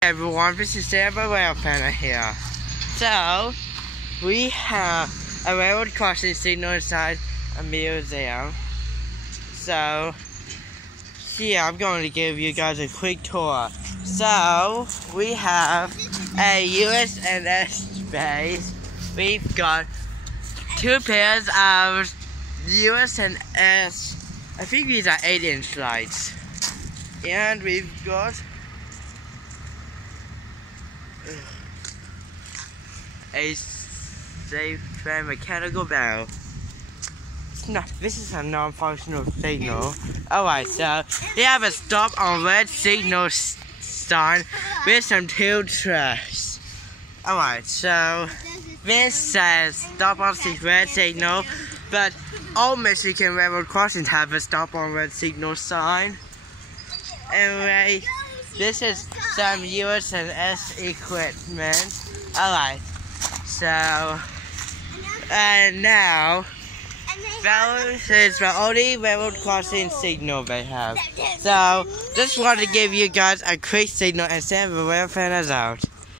Hey everyone, this is Willaford here. So, we have a railroad crossing signal inside a museum. So, here I'm going to give you guys a quick tour. So, we have a USNS base. We've got two pairs of USNS, I think these are 8-inch lights. And we've got a safe mechanical bell. This is a non-functional signal. Alright, so we have a stop on red signal sign with some tool trucks. Alright, so this says stop on the red signal, but all Michigan railroad crossings have a stop on red signal sign. Anyway, this is some USNS equipment. Alright, so, and now, this is the only railroad crossing signal they have. So, just wanted to give you guys a quick signal and send the Willaford out.